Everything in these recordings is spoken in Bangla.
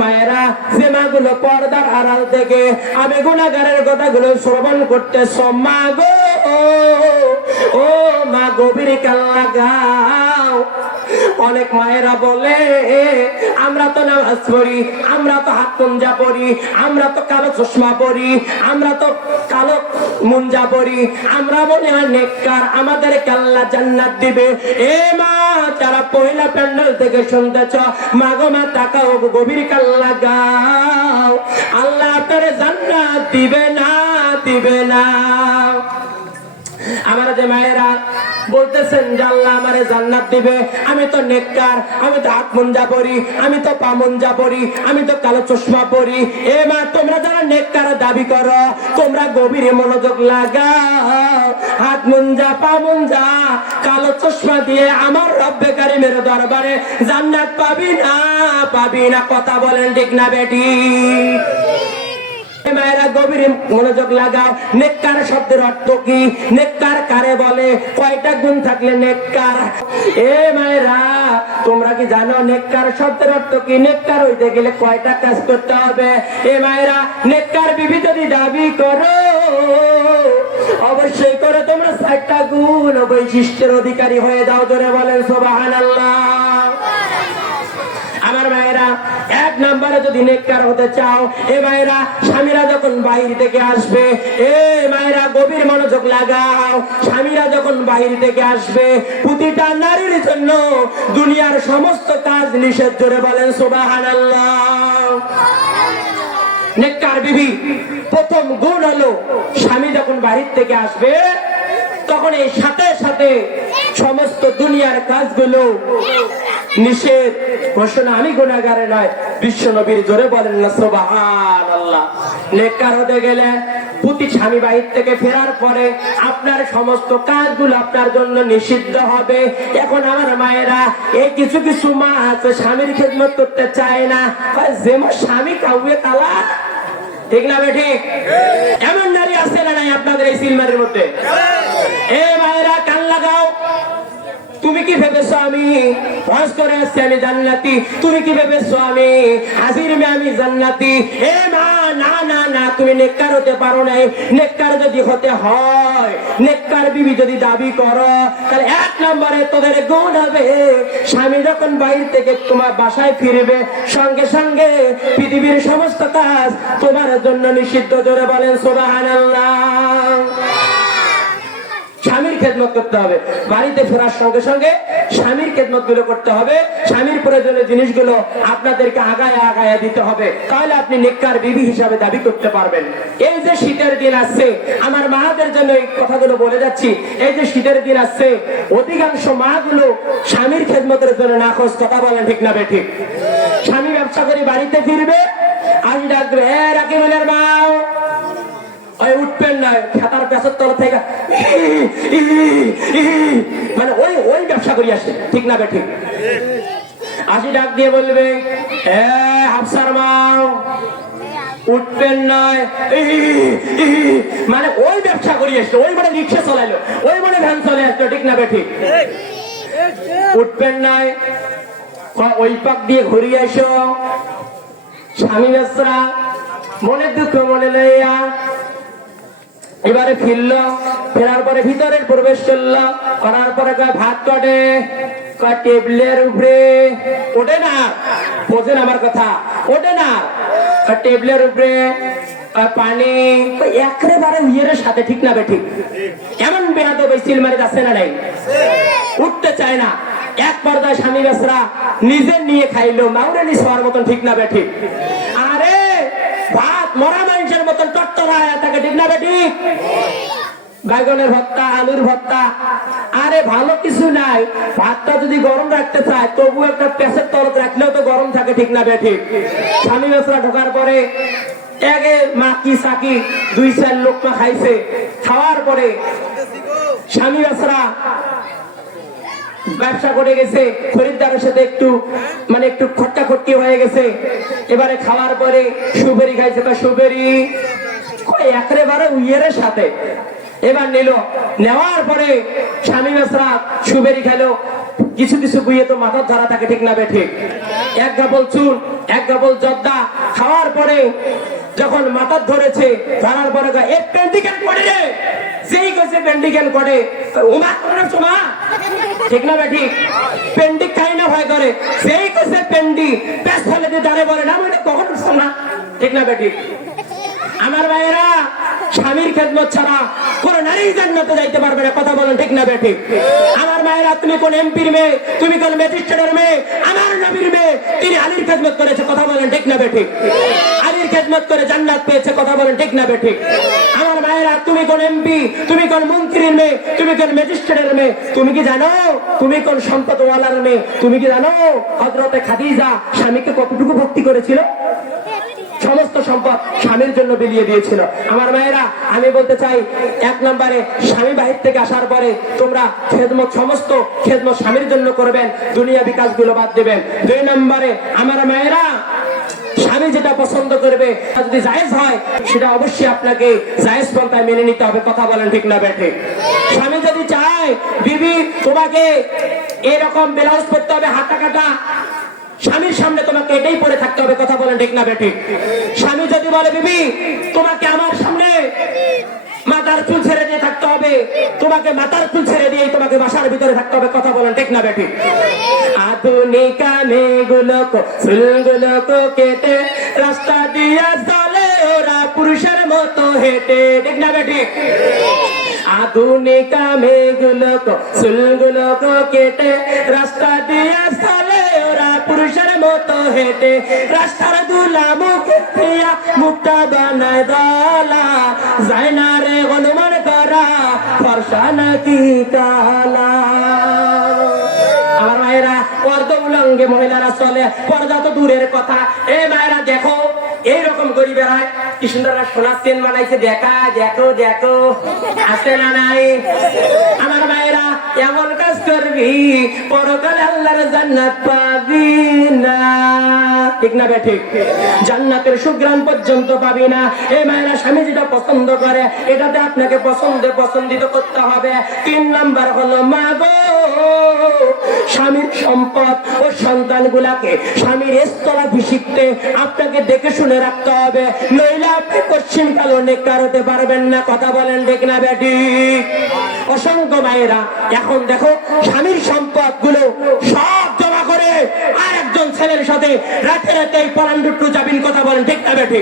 মায়েরা, যে মাগুলো পর্দার আড়াল থেকে আমি গুনাহগারের কথাগুলো শ্রবণ করতেছ, মা গো, ও মা, গভীর খেয়াল লাগাও। অনেক মায়েরা বলে আমরা তো নামাজ পড়ি, আমরা তো হাত মুঞ্জা পড়ি, আমরা তো কালো চশমা পড়ি, আমরা তো কালো মুঞ্জা পড়ি, আমরা বলি নেককার, আমাদেরকে আল্লাহ জান্নাত দিবে। এ মা, যারা পয়লা প্যান্ডেল থেকে শুনতেছ, মা গো মা, তাকাও, গভীর খেয়াল লাগাও, আল্লাহ আপনারে জান্নাত দিবে না, দিবে না। আমার যে মায়েরা বলতেছেন যে আল্লাহ আমারে জান্নাত দিবে, আমি তো নেককার, আমি তো হাত মুঞ্জা পড়ি, আমি তো পা মুঞ্জা পড়ি, আমি তো কালো চশমা পড়ি। এ মা, তোমরা যারা নেককার দাবি করো, তোমরা গভীরে মনোযোগ লাগাও। হাত মুঞ্জা, পা মুঞ্জা, কালো চশমা দিয়ে আমার রব্বে কারিমের দরবারে জান্নাত পাবি না, পাবি না। কথা বলেন ঠিক না বেটি? মায়েরা গভীর মনোযোগ লাগাও। নেককার শব্দের অর্থ কি? নেককার কারে বলে? কয়টা গুণ থাকলে নেককার? এ মায়েরা, তোমরা কি জানো নেককার শব্দের অর্থ কি? নেককার হইতে গেলে কয়টা কাজ করতে হবে? এ মায়েরা, নেককার বিবি যদি দাবি করো, অবশ্যই করে তোমরা 4টা গুণ ও বৈশিষ্ট্যের অধিকারী হয়ে যাও। জোরে বলেন সুবহানাল্লাহ। আমার মায়েরা, 1 নম্বরে যদি নেককার হতে চাও, এ মায়েরা, স্বামীরা যখন বাহির থেকে আসবে, এ মায়েরা গভীর মনোযোগ লাগাও। স্বামীরা যখন বাহির থেকে আসবে, প্রতিটা নারীর জন্য দুনিয়ার সমস্ত কাজ নিষেধ। জোরে বলেন সুবহানাল্লাহ। নেককার বিবি প্রথম গুণ হলো, স্বামী যখন বাহির থেকে আসবে, তখন এই সাথে সাথে সমস্ত দুনিয়ার কাজগুলো নিষেধ ঘোষণা। আমি গুনাহগারে নয়, বিশ্ব নবীর। জোরে বলেন না সুবহানাল্লাহ। নেককার হতে গেলে প্রতি স্বামী বাহির থেকে ফেরার পরে আপনার সমস্ত কাজগুলো আপনার জন্য নিষিদ্ধ হবে। এখন আমার মায়েরা, এই কিছু কিছু মা আছে স্বামীর খেদমত করতে চায় না, যেমন স্বামী কাউকে কালা, ঠিক না বেঠি? এমন নারী আছে না নাই আপনাদের এই সিলমারির মধ্যে? এ মায়েরা, কান লাগাও। তুমি কি ভেবেছো আমি হজ করে আসছি আমি জান্নাতি? তুমি কি ভেবেছো আমি হাজির মে আমি জান্নাতি? এ মা, না না না, তুমি নেককার হতে পারো নাই। নেককার যদি হতে হয়, নেককার বিবি যদি দাবি করো, তাহলে 1 নম্বরে তোদের গুণ হবে, স্বামী যখন বাইরে থেকে তোমার বাসায় ফিরবে, সঙ্গে সঙ্গে পৃথিবীর সমস্ত কাজ তোমার জন্য নিষিদ্ধ। জোরে বলেন সুবহানাল্লাহ। স্বামীর খেদমত করতে হবে। বাড়িতে ফেরার সঙ্গে সঙ্গে স্বামীর খেদমত গুলো করতে হবে। স্বামীর প্রয়োজনীয় জিনিসগুলো আপনাদেরকে আগায় আগায় দিতে হবে, তাহলে আপনি নেককার বিবি হিসাবে দাবি করতে পারবেন। এই যে শীতের দিন আসছে, আমার মাদের জন্য এই কথাগুলো বলে যাচ্ছি। এই যে শীতের দিন আসছে, অধিকাংশ মা গুলো স্বামীর খেদমতের জন্য নাখোশ। কথা বলেন ঠিক না বেঠিক? স্বামী ব্যবসা করে বাড়িতে ফিরবে, আজ ডাকবে, এ রাকিবুলের মা, উঠবেন না, খাতার পেছর তলা থেকে মানে ওই ব্যবসা করি আসে, ঠিক না বেঠিক? আসি ডাক দিয়ে বলবে, হাফসার মা, উঠবেন নয়, মানে ওই ব্যবসা করি আসলো, ওই মানে রিক্সা চলাইলো, ওই মানে ভ্যান চলে আসলো, ঠিক না বেঠিক? উঠবেন নয়, ওই পাক দিয়ে ঘুরিয়ে আসো। স্বামী বেসরা মনের দুঃখ মনে লইয়া এবারে ফিরলো, ফেরার পরে ভিতরে প্রবেশ করলো, করার পরে ভাত কাটে, টেবিলের উপরে ওঠে না, বোঝেন আমার কথা, ওঠে না, টেবিলের উপরে পানি একেবারে উইয়ের সাথে, ঠিক না বেঠিক? এমন বেয়াদব এই সিলমারি আছে না নাই? উঠতে চায় না। এক পর্দায় স্বামী বেসরা নিজে নিয়ে খাইলো, মাউরে নিয়ে খাওয়ার মতন, ঠিক না বেঠিক? আরে ভাত মরা মানুষের মতন টট্টরায় থাকে, ঠিক না বেঠিক? বাইগনের ভর্তা, আলুর ভর্তা, আরে ভালো কিছু নাই। ভাতটা যদি গরম রাখতে চায়, তবু একটা প্যাসের তরফ রাখলেও তো গরম থাকে, ঠিক না বেঠিক? স্বামী বেসরা ঢোকার পরে একে মাকি সাকি 2-4 লোকমা খাইছে। খাওয়ার পরে স্বামী বেসরা ব্যবসা করে গেছে, খরিদ্দারের সাথে একটু মানে একটু খট্টা খট্টি হয়ে গেছে। এবারে খাওয়ার পরে সুবেরি খাইছে, তা সুবেরি একেবারে উইয়ের সাথে। এবার নিল, নেওয়ার পরে স্বামী বেসরা সুবেরি খাইলো। কিছু কিছু বুয়ে তো মাথার ধরা থাকে, ঠিক না বেঠিক? এক গাবল চুল, এক গাবল জর্দা খাওয়ার পরে যখন মাথা ধরেছে, ধরার পরে এক পেন্ডিকেন করে রে, যেই গেছে পেন্ডিকেন করে উমা করে চুমা, ঠিক না বেটি? পেন্ডিক খাই না ভয় করে, যেই গেছে পেন্ডি পেছ ফেলে দিয়ে দাঁড়ে বলে না মানে কখন শোনা, ঠিক না বেটি? আমার ভাইয়েরা, স্বামীর খেদমত ছাড়া কোন নারী জান্নাতে যাইতে পারবে না, কথা বলেন ঠিক না বেটি? আমার মায়েরা, তুমি কোন এমপির মেয়ে, তুমি কোন ম্যাজিস্ট্রেটের মেয়ে, আমার নবীর মেয়ে, তিনি আলীর খেদমত করেছে, কথা বলেন ঠিক না বেটি? আলীর খেদমত করে জান্নাত পেয়েছে, কথা বলেন ঠিক না বেটি? আমার মায়েরা, তুমি কোন এমপি, তুমি কোন মন্ত্রীর মেয়ে, তুমি কোন ম্যাজিস্ট্রেটের মেয়ে, তুমি কি জানো তুমি কোন সম্পদওয়ালার মেয়ে? তুমি কি জানো হযরতে খাদিজা স্বামীকে কতটুকু ভক্তি করেছিল? সমস্ত সম্পদ স্বামীর জন্য বিলিয়ে দিয়েছিল। আমার মায়েরা, আমি বলতে চাই, এক নম্বরে স্বামী বাহির থেকে আসার পরে তোমরা খেদমত, সমস্ত খেদমত স্বামীর জন্য করবেন, দুনিয়া বিকাশগুলো বাদ দেবেন। দুই নম্বরে আমার মায়েরা, স্বামী যেটা পছন্দ করবে যদি জায়েজ হয় সেটা অবশ্যই আপনাকে জায়েজ পন্থায় মেনে নিতে হবে, কথা বলেন ঠিক না বেঠে? স্বামী যদি চায় বিবি তোমাকে এরকম ব্লাউজ পরতে হবে হাতা কাটা, স্বামীর সামনে তোমাকে এটাই পরে থাকতে হবে, কথা বলেন ঠিক না বেঠে? স্বামী যদি বলে বিবি তোমাকে আমার সামনে মাথার চুল ছেড়ে দিয়ে থাকতে হবে, তোমাকে মাথার চুল ছেড়ে দিয়ে তোমাকে বাসার ভিতরে থাকতে হবে, কথা বলেন ঠিক না বেঠে? আধুনিক মেয়েগুলো চুলগুলো কেটে রাস্তা দিয়া চলে ওরা পুরুষের মতো হেঁটে, ঠিক না বেঠে? আধুনিক মেয়েগুলো চুলগুলো কেটে রাস্তা দিয়া চলে ওরা পুরুষের মতো হেঁটে, রাস্তার দুলা মুখে দিয়া মুখটা বানায় দলা, যায় না রে অনুমান করা ফর্সা নাকি কালা। আমার মায়েরা, পর্দা উলঙ্গে মহিলারা চলে, পর্দা তো দূরের কথা। এ মায়েরা দেখো, এইরকম করি বেড়ায়, কি সুন্দর সোনার চেন বানাইছে, দেখা দেখো দেখো, আছে না নাই? আমার মায়েরা, এমন কাজ করবি পরকালে আল্লাহর জান্নাত পাবি না, ঠিক না বেঠিক? জান্নাতের সুঘ্রাণ পর্যন্ত পাবি না। এই মায়েরা, স্বামী যেটা পছন্দ করে এটাতে আপনাকে পছন্দিত করতে হবে। 3 নাম্বার হলো মা গো, স্বামীর সম্পদ ও সন্তান গুলাকে স্বামীর স্থলাভিষিক্তে আপনাকে দেখে শুনে রাখতে হবে, নইলে আপনি কঠিন কালো নেককার হতে পারবেন না, কথা বলেন ঠিক না বেটি? অসংখ্য মায়েরা, এখন দেখো স্বামীর সম্পদ গুলো সব জমা করে আর একজন ছেলের সাথে রাতে রাতে পরান্ডুট্টু যাবেন, কথা বলেন ঠিক না বেটি?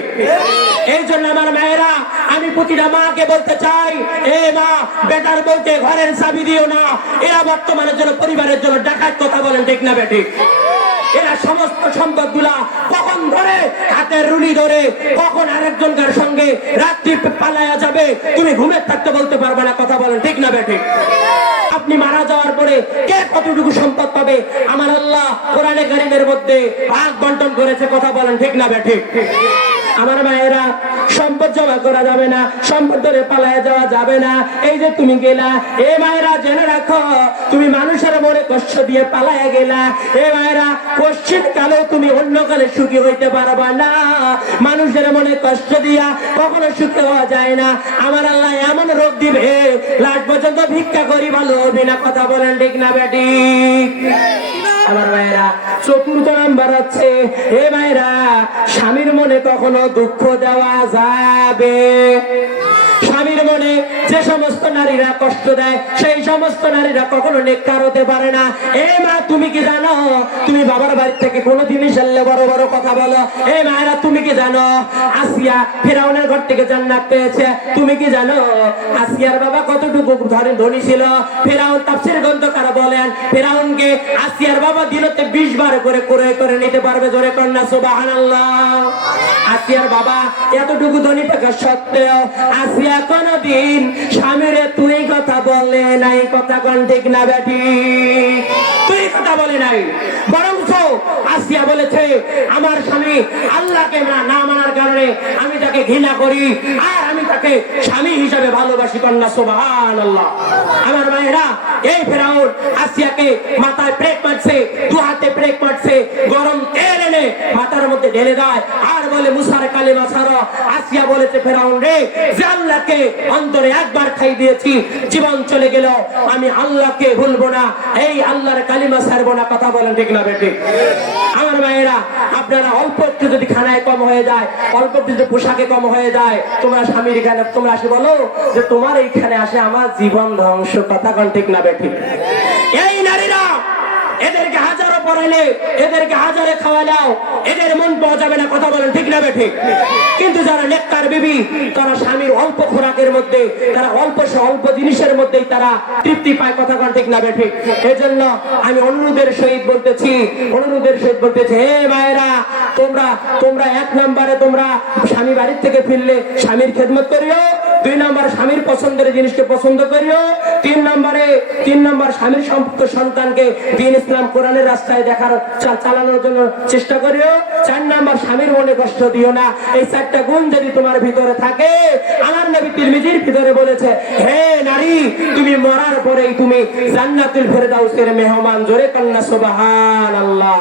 এই জন্য আমার মায়েরা, আমি প্রতিটা মাকে বলতে চাই, এ মা, বেটার বউকে ঘরের চাবি দিও না, এরা বর্তমানের জন্য পরিবারের জন্য ডাকাত, কথা বলেন ঠিক না বেটি? এরা সমস্ত সম্পদ গুলা কখন ধরে হাতের রুলি ধরে কখন আরেকজনকার সঙ্গে রাত্রি পালায়া যাবে তুমি ঘুমের থাকতে বলতে পারবে না, কথা বলেন ঠিক না বেটি? আপনি মারা যাওয়ার পরে কে কতটুকু সম্পদ পাবে আমার আল্লাহ কোরআনে কারীমের মধ্যে ভাগ বন্টন করেছে, কথা বলেন ঠিক না বেটি? আমার মায়েরা, সম্পদ জমা করা যাবে না, সম্পদ ধরে পালায় যাওয়া যাবে না। এই যে তুমি গেলা, এ মায়েরা জেনে রাখো, তুমি মানুষের মনে কষ্ট দিয়ে পালায় গেলা। এ মায়েরা, পশ্চিম কালে তুমি অন্য কালে সুখী হইতে পারবা না, মানুষের মনে কষ্ট দিয়া কখনো সুখী হওয়া যায় না। আমার আল্লাহ এমন রোগ দিবে লাট পর্যন্ত ভিক্ষা করি ভালো হবে না, কথা বলেন ঠিক না বেটি? আমার মায়েরা, 4 নাম্বার হচ্ছে, এ মায়েরা, স্বামীর মনে কখনো দুঃখ দেওয়া যাবে। স্বামীর মনে যে সমস্ত নারীরা কষ্ট দেয় সেই সমস্ত নারীরা কখনো নেককার হতে পারে না। এই মা, তুমি কি জানো তুমি বাবার বাড়ি থেকে কোনো জিনিস আনলে বড় বড় কথা বলো? এই মায়েরা, তুমি কি জানো আসিয়া ফিরাউনের ঘর থেকে জান্নাত পেয়েছে? তুমি কি জানো আসিয়ার বাবা কতটুকু ধনী ছিল? ফিরাউন, তাফসীর গ্রন্থকার বলেন, ফিরাউনকে আসিয়ার বাবা দিনতে 20 বার করে ক্রয় করে নিতে পারবে, জোরে কন্যা সুবহানাল্লাহ। আসিয়ার বাবা এতটুকু ধনী থাকা সত্ত্বেও আসিয়া কোনদিন স্বামীরে তুই কথা বলে নাই, কথা কোন ঠিক না বেটি? তুই কথা বলে নাই, বরং আসিয়া বলেছে আমার স্বামী আল্লাহকে না মানার কারণে আমি তাকে ঘৃণা করি আর আমি তাকে স্বামী হিসাবে ভালোবাসি, কন্যা সুবহানাল্লাহ। আমার মায়েরা, এই ফিরাউন আসিয়াকে মাথায় ব্রেক মারছে, 2 হাতে ব্রেক মারছে, গরম তেল এনে মাথার মধ্যে ঢেলে দেয় আর বলে মুসার কালিমা ছাড়ো। আসিয়া বলেছে, ফিরাউন রে, যে আল্লাহকে অন্তরে একবার খাই দিয়েছি, জীবন চলে গেল, আমি আল্লাহকে ভুলবো না, এই আল্লাহর কালিমা ছাড়বো না, কথা বলেন ঠিক না বেটি? আমার আমার মায়েরা, আপনারা অল্প একটু যদি খানায় কম হয়ে যায়, অল্প একটু যদি পোশাকে কম হয়ে যায়, তোমরা স্বামীর এখানে তোমরা আসে বলো যে তোমার এইখানে আসে আমার জীবন ধ্বংস। কথা কোন ঠিক না বেঠিক? এই নারীরা এদেরকে হাজারো পড়াইলে, এদেরকে হাজারে খাওয়ালেও এদের মন পাওয়া যাবে না। কথা বলেন ঠিক না বেঠিক? কিন্তু যারা নেককার বিবি, তারা স্বামীর অল্প খোরাকের মধ্যে, তারা অল্প জিনিসের মধ্যেই তারা তৃপ্তি পায়। কথা কোন ঠিক না বেঠিক? এজন্য আমি অনুরোধের সহিত বলতেছি, হে মায়েরা, তোমরা এক নম্বরে তোমরা স্বামী বাড়ির থেকে ফিরলে স্বামীর খেদমত করিও, 2 নম্বর স্বামীর পছন্দের জিনিসকে পছন্দ করিও, 3 নম্বর স্বামীর সন্তানকে দ্বীন ইসলাম কোরআনের রাস্তায় চালানোর জন্য চেষ্টা করিও, 4 নম্বর স্বামীর মনে কষ্ট দিও না। এই 4টা গুণ যদি তোমার ভিতরে থাকে, আমার নবী তিরমিজির ভিতরে বলেছে, হে নারী, তুমি মরার পরেই তুমি জান্নাতুল ফেরদাউসের মেহমান। জোরে কন্যা সুবহানাল্লাহ।